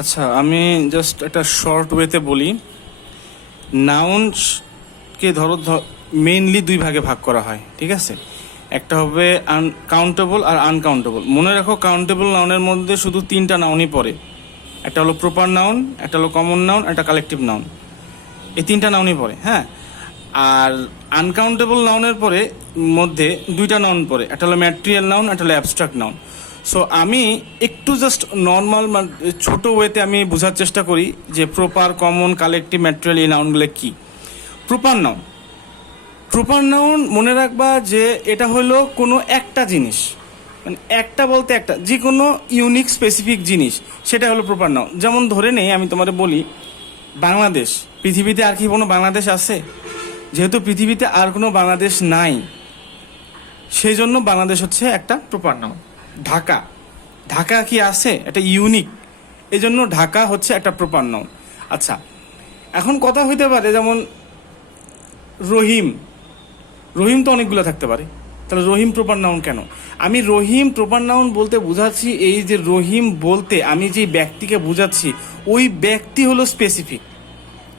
আচ্ছা, আমি জাস্ট একটা শর্ট ওয়েতে বলি। নাউন্সকে ধরো মেইনলি দুই ভাগে ভাগ করা হয়, ঠিক আছে? একটা হবে কাউন্টেবল আর আনকাউন্টেবল। মনে রাখো, কাউন্টেবল নাউনের মধ্যে শুধু তিনটা নাউনই পড়ে। একটা হলো প্রপার নাউন, একটা হলো কমন নাউন, একটা কালেকটিভ নাউন। এই তিনটা নাউনই পড়ে, হ্যাঁ। আর আনকাউন্টেবল নাউনের পরে মধ্যে দুইটা নাউন পড়ে, একটা হলো ম্যাটেরিয়াল নাউন, একটা হলো অ্যাবস্ট্রাক্ট নাউন। সো আমি একটু জাস্ট নর্মাল ছোট ওয়েতে আমি বোঝার চেষ্টা করি যে প্রপার, কমন, কালেকটিভ, ম্যাটেরিয়াল এই নাউনগুলো কী। প্রপার নাউন, প্রপার নাউন মনে রাখবা যে এটা হলো কোনো একটা জিনিস, মানে একটা বলতে একটা যে কোনো ইউনিক স্পেসিফিক জিনিস, সেটা হলো প্রপার নাউন। যেমন ধরে নেই, আমি তোমাদের বলি বাংলাদেশ। পৃথিবীতে আর কি কোনো বাংলাদেশ আছে? যেহেতু পৃথিবীতে আর কোনো বাংলাদেশ নাই, সেই জন্য বাংলাদেশ হচ্ছে একটা প্রপার নাউন। ঢাকা, ঢাকা কি আছে? এটা ইউনিক, এই জন্য ঢাকা হচ্ছে একটা প্রপার নাউন। আচ্ছা, এখন কথা হইতে পারে যেমন রহিম, রহিম তো অনেকগুলো থাকতে পারে, তাহলে রহিম প্রপার নাউন কেন? আমি রহিম প্রপার নাউন বলতে বোঝাচ্ছি এই যে রহিম বলতে আমি যে ব্যক্তিকে বোঝাচ্ছি, ওই ব্যক্তি হলো স্পেসিফিক,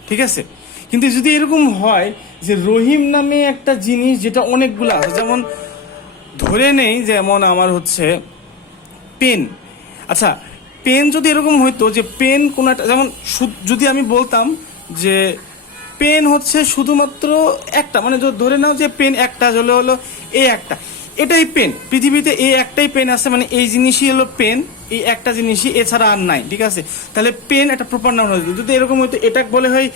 ঠিক আছে? কিন্তু যদি এরকম হয় যে রহিম নামে একটা জিনিস যেটা অনেকগুলো আছে, যেমন ধরে নেই যেমন আমার হচ্ছে পেন। আচ্ছা, পেন যদি এরকম হইতো যে পেন কোনো একটা, যেমন যদি আমি বলতাম যে পেন হচ্ছে শুধুমাত্র একটা, মানে ধরে নাও যে পেন একটা হলো হলো এই একটা, এটাই পেন, পৃথিবীতে এই একটাই পেন আছে, মানে এই জিনিসই হলো পেন, এই একটা জিনিসই, এছাড়া আর নাই, ঠিক আছে? তাহলে পেন একটা প্রপার নাউন হয়ে যেত। যদি এরকম হইতো এটাকে বলে হয়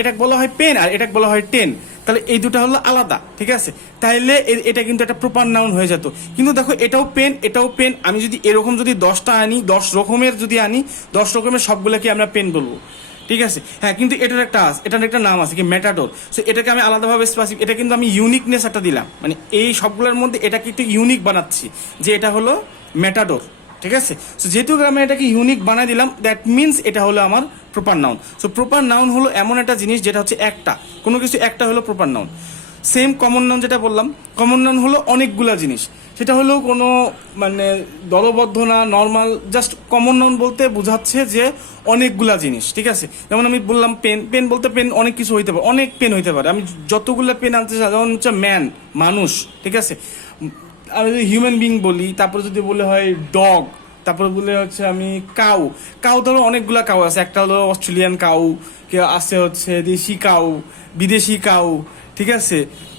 এটাকে বলা হয় পেন আর এটাকে বলা হয় টেন, তাহলে এই দুটো হলো আলাদা, ঠিক আছে? তাইলে এটা কিন্তু একটা প্রপার নাউন হয়ে যেত। কিন্তু দেখো, এটাও পেন, এটাও পেন। আমি যদি এরকম যদি 10টা আনি, 10 রকমের যদি আনি, 10 রকমের সবগুলোকে আমরা পেন বলবো, ঠিক আছে? হ্যাঁ, কিন্তু এটার একটা নাম আছে কি, মেটাডোর। সো এটাকে আমি আলাদাভাবে স্পেসিফিক, এটা কিন্তু আমি ইউনিকনেস একটা দিলাম, মানে এই সবগুলোর মধ্যে এটাকে একটু ইউনিক বানাচ্ছি যে এটা হলো মেটাডোর, ঠিক আছে? সো যেহেতু আমি এটাকে ইউনিক বানাই দিলাম, দ্যাট মিনস এটা হলো আমার proper noun. So proper noun হলো এমন একটা জিনিস যেটা হচ্ছে একটা, কোনো কিছু একটা হলো proper noun. Same common noun যেটা বললাম, কমন নাউন হলো অনেকগুলা জিনিস, সেটা হলো কোনো মানে দলবদ্ধ না, নর্মাল, জাস্ট কমন নাউন বলতে বোঝাচ্ছে যে অনেকগুলা জিনিস, ঠিক আছে? যেমন আমি বললাম পেন, পেন বলতে পেন অনেক কিছু হইতে পারে, অনেক পেন হইতে পারে। আমি যতগুলো পেন আনতে চাই, যেমন হচ্ছে ম্যান, মানুষ, ঠিক আছে? আমি যদি হিউম্যান বিং বলি, তারপরে যদি বলে হয় ডগ, তারপরে বলে হচ্ছে আমি কাউ। কাউ ধরো অনেকগুলা কাউ আছে, একটা হলো অস্ট্রেলিয়ান কাউ, কেউ আছে হচ্ছে দেশি কাউ, বিদেশি কাউ, ঠিক আছে?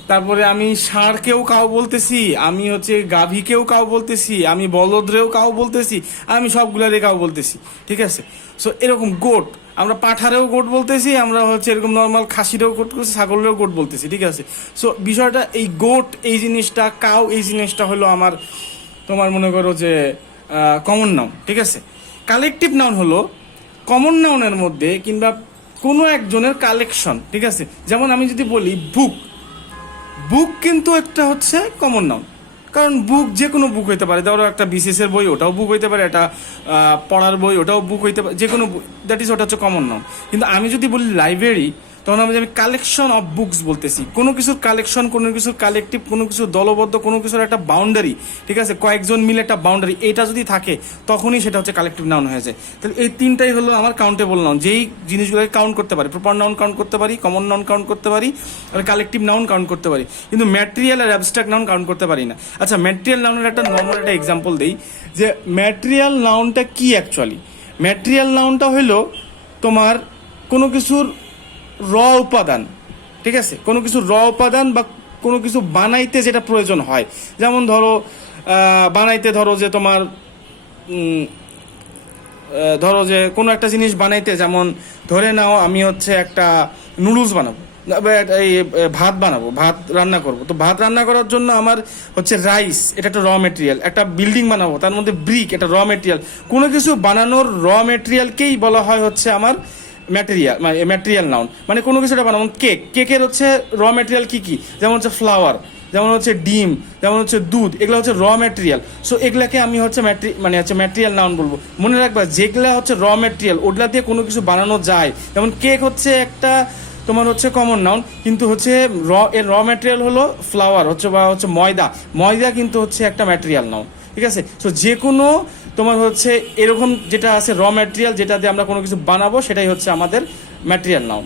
তারপরে আমি ষাঁড়কেও কাউ বলতেছি, আমি হচ্ছে গাভীকেও কাউ বলতেছি, আমি বলদরেও কাউ বলতেছি, আমি সবগুলারে কাউ বলতেছি, ঠিক আছে? সো এরকম গোট, আমরা পাঠারেও গোট বলতেছি, আমরা হচ্ছে এরকম নর্মাল খাসিরেও গোট করছি, ছাগলেরও গোট বলতেছি, ঠিক আছে? সো বিষয়টা এই গোট এই জিনিসটা, কাউ এই জিনিসটা হলো আমার, তোমার মনে করো যে কমন নাউন, ঠিক আছে? কালেকটিভ নাউন হলো কমন নাউনের মধ্যে কিংবা কোনো একজনের কালেকশন, ঠিক আছে? যেমন আমি যদি বলি বুক, বুক কিন্তু একটা হচ্ছে কমন নাউন, কারণ বুক যে কোনো বুক হইতে পারে। ধরো একটা বিসিএস এর বই, ওটাও বুক হইতে পারে, একটা পড়ার বই, ওটাও বুক হইতে পারে, যে কোনো দ্যাট ইজ, ওটা হচ্ছে কমন নাউন। কিন্তু আমি যদি বলি লাইব্রেরি, তখন আমি কালেকশন অফ বুকস বলতেছি, কোনো কিছুর কালেকশন, কোনো কিছুর কালেকটিভ, কোনো কিছুর দলবদ্ধ, কোনো কিছুর একটা বাউন্ডারি, ঠিক আছে? কয়েকজন মিলে একটা বাউন্ডারি, এটা যদি থাকে তখনই সেটা হচ্ছে কালেকটিভ নাউন হয়ে যায়। তাহলে এই তিনটাই হলো আমার কাউন্টেবল নাউন, যেই জিনিসগুলোকে কাউন্ট করতে পারি। প্রপার নাউন কাউন্ট করতে পারি, কমন নাউন কাউন্ট করতে পারি, আর কালেকটিভ নাউন কাউন্ট করতে পারি, কিন্তু ম্যাটেরিয়াল আর অ্যাবস্ট্রাক্ট নাউন কাউন্ট করতে পারি না। আচ্ছা, ম্যাটেরিয়াল নাউনের একটা নর্মাল একটা এক্সাম্পল দিই, যে ম্যাটেরিয়াল নাউনটা কি অ্যাকচুয়ালি? ম্যাটেরিয়াল নাউনটা হলো তোমার কোনো কিছুর র উপাদান, ঠিক আছে? কোনো কিছু র উপাদান বা কোনো কিছু বানাইতে যেটা প্রয়োজন হয়। যেমন ধরো বানাইতে, ধরো যে তোমার ধরো যে কোনো একটা জিনিস বানাইতে, যেমন ধরে নাও আমি হচ্ছে একটা নুডলস বানাবো, এই ভাত বানাবো, ভাত রান্না করব। তো ভাত রান্না করার জন্য আমার হচ্ছে রাইস, এটা একটা র মেটেরিয়াল। একটা বিল্ডিং বানাবো, তার মধ্যে ব্রিক, এটা র মেটেরিয়াল। কোনো কিছু বানানোর র মেটেরিয়ালকেই বলা হয় হচ্ছে আমার ম্যাটেরিয়াল, মানে ম্যাটেরিয়াল নাউন। মানে কোনো কিছুটা বানাবো, কেক, কেকের হচ্ছে র মেটেরিয়াল কি কি? যেমন হচ্ছে ফ্লাওয়ার, যেমন হচ্ছে ডিম, যেমন হচ্ছে দুধ, এগুলো হচ্ছে র মেটেরিয়াল। সো এগুলাকে আমি হচ্ছে মানে হচ্ছে ম্যাটেরিয়াল নাউন বলবো। মনে রাখবা, যেগুলা হচ্ছে র মেটেরিয়াল, ওগুলা দিয়ে কোনো কিছু বানানো যায়। যেমন কেক হচ্ছে একটা তোমার হচ্ছে কমন নাউন, কিন্তু হচ্ছে এর র ম্যাটেরিয়াল হলো ফ্লাওয়ার হচ্ছে, বা হচ্ছে ময়দা, ময়দা কিন্তু হচ্ছে একটা ম্যাটেরিয়াল নাউন, ঠিক আছে? সো যে কোনো তোমার হচ্ছে এরকম যেটা আছে র ম্যাটেরিয়াল, যেটা দিয়ে আমরা কোনো কিছু বানাবো, সেটাই হচ্ছে আমাদের ম্যাটেরিয়াল নাউন।